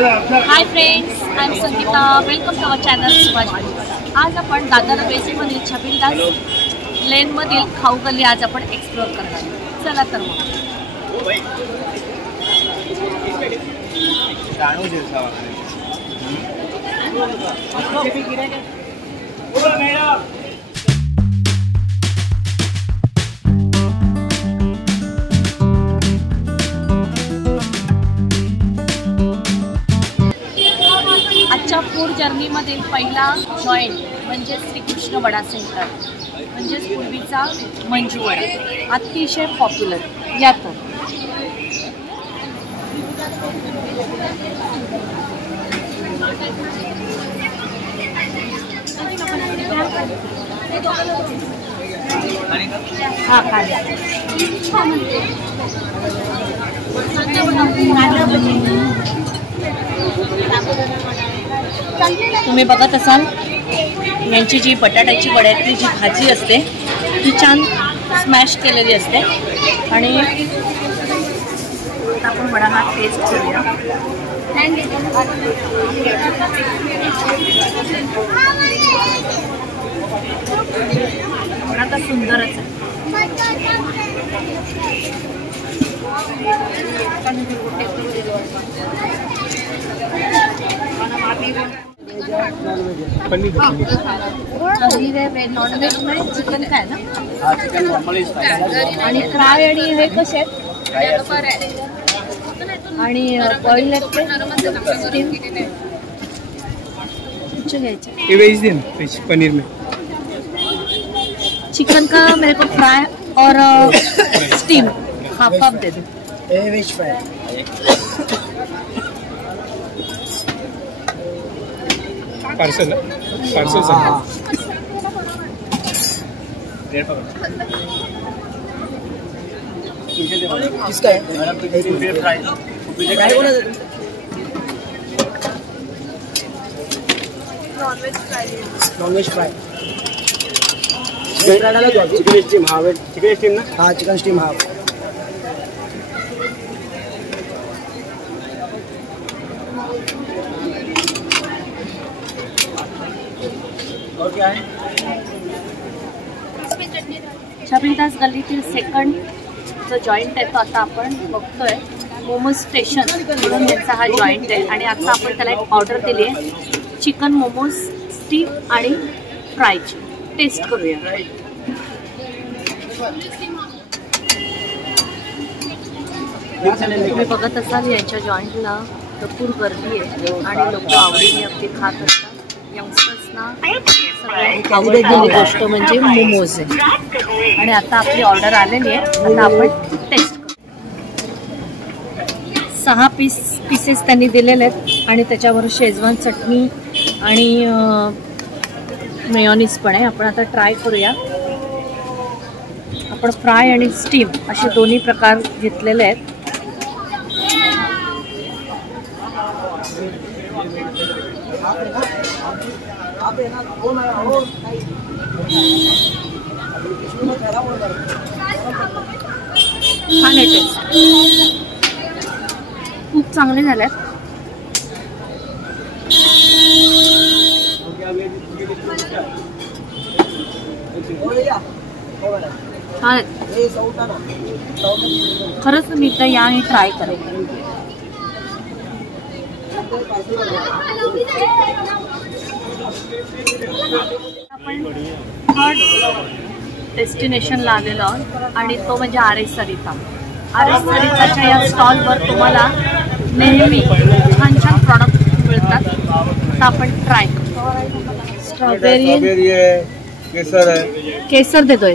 High friends, I am Sangeeta. Welcome to our channel Subhash. आज आपण दादर बेसिकमधील छबिलदास लेनमधील खाऊ गल्ली आज आपण एक्सप्लोर करणार. चला तर मग. आजच्या फूड जर्नीमधील पहिला जॉईंट म्हणजे श्रीकृष्ण वडा सेंटर, म्हणजेच पूर्वीचा मंजू वडा, अतिशय पॉप्युलर. यात हा तुम्ही बघत असाल यांची जी बटाट्याची वड्यातली जी भाजी असते ती छान स्मॅश केलेली असते. आणि आपण वडा हा टेस्ट करूया. वडा तर सुंदरच आहे. नॉनव्हेज मध्ये चिकन काय ना, आणि फ्राय आणि हे कसे आहेत आणि बॉईल स्टीम घ्यायचे. वेज दिन पनीर में चिकन का मेरे को फ्राई और स्टीम हाफ हाफ दे दो. Veg fry. पार्सल किसका है? Non veg fry. Chicken steam half. Chicken steam ना. हाँ, चिकन स्टीम हाफ. और क्या है? छबिलदास गल्लीतील सेकंड जो जॉईंट आहे तो आता आपण बघतोय. मोमोज स्टेशन म्हणून यांचा हा जॉईंट आहे. आणि आता आपण त्याला एक ऑर्डर दिली आहे, चिकन मोमोज स्टीम आणि फ्रायची. टेस्ट करूया. तुम्ही बघत असाल यांच्या जॉईंटला भरपूर गर्दी आहे आणि लोक आवडीने अगदी खात असतात. यंगस्टर्सना सगळ्यात आवडलेली गोष्ट म्हणजे मोमोज आहे. आणि आता आपली ऑर्डर आलेली आहे. आता आपण टेस्ट करू. 6 पीसेस त्यांनी दिलेले आहेत आणि त्याच्यावर शेजवान चटणी आणि मेयोनीज पण आहे. आपण आता ट्राय करूया. आपण फ्राय आणि स्टीम असे दोन्ही प्रकार घेतलेले आहेत. छान आहे टेस्ट. खूप चांगले झाले आहेत. छान खरंच मी एकदा या आणि ट्राय करेन. आपण थर्ड डेस्टिनेशनला आलेलो आहोत आणि तो म्हणजे आर.एस. सरिता. आर.एस. सरिताच्या या स्टॉलवर तुम्हाला नेहमी छान छान प्रॉडक्ट मिळतात. तर आपण ट्राय करू. स्ट्रॉबेरी आहे, केसर आहे. केसर देतोय.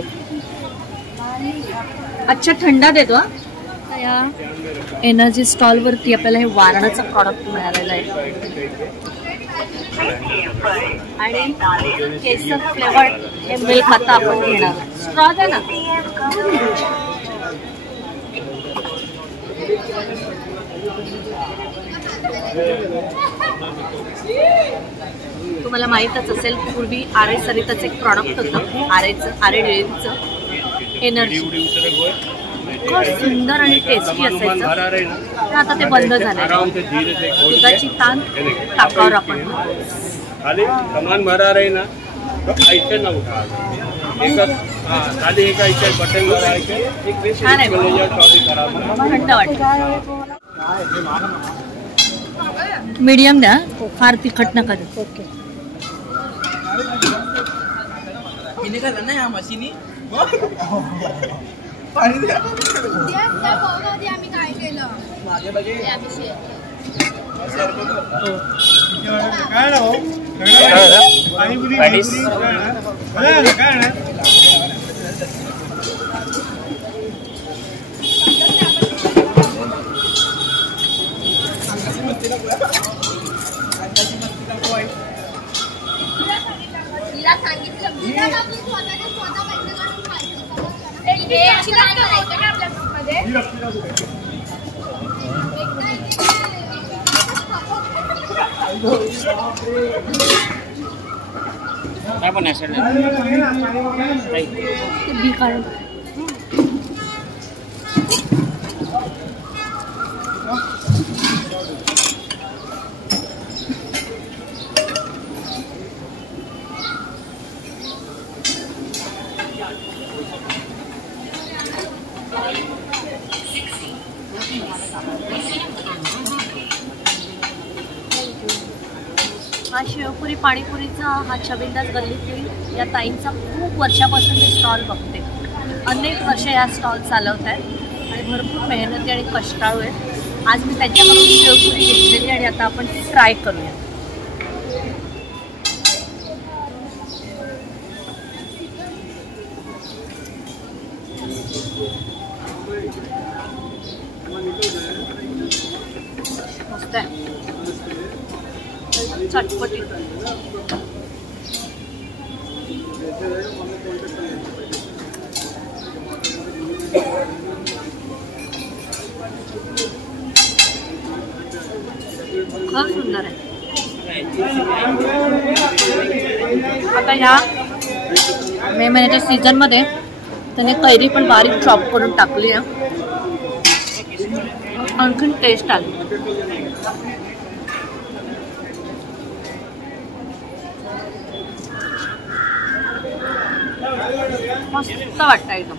अच्छा, थंडा देतो. हा, या एनर्जी स्टॉलवरती आपल्याला हे वारणाचं प्रॉडक्ट मिळालेलं आहे. आणि केसर फ्लेवर्ड हे मिल्क आता आपण घेणार. स्ट्रॉ आहे ना. तुम्हाला माहीतच असेल पूर्वी आर.एस. सरिताचं एक प्रॉडक्ट होतं, आर.ए. डेअरीचं एनर्जी. इतकं सुंदर आणि टेस्टी असायचं. तर आता ते बंद झालं. दुधाची तान ताकावर आपण खाली सामान भरा रही ना तो ऐसे ना उठा एकच खाली एक ऐसे बटन दबायचे छान आहे. थंड वाटतं. मीडियम द्या, फार तिखट नका देऊ. ओके. आम्ही काय केलं हा शेवपुरी पाणीपुरीचा हा छबिलदास गल्लीतील या ताईंचा खूप वर्षापासून मी स्टॉल बघते. अनेक वर्ष या स्टॉल चालवत आहेत आणि भरपूर मेहनती आणि कष्टाळू आहेत. आज मी त्यांच्याकडून शेवपुरी घेतलेली आणि आता आपण ती ट्राय करूया. मस्त आहे, चटपटी. खूप सुंदर आहे. आता ह्या मे महिन्याच्या सीझनमध्ये त्याने कैरी पण बारीक चॉप करून टाकली आहे. आणखीन टेस्ट आली. मस्त वाटतं एकदम.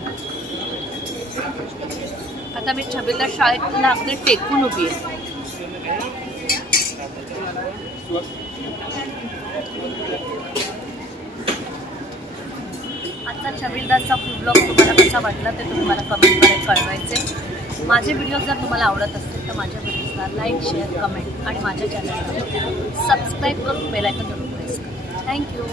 आता मी छबिलदास शाळेतला अगदी टेकून उभी आहे. आजचा छबिलदासचा फूड ब्लॉग तुम्हाला कसा वाटला ते तुम्ही मला कमेंटमध्ये कळवायचे. माझे व्हिडिओ जर तुम्हाला आवडत असतील तर माझ्या व्हिडिओजला लाईक, शेअर, कमेंट आणि माझ्या चॅनलला सबस्क्राईब करून बेल आयकॉन जरूर प्रेस करा. थँक्यू.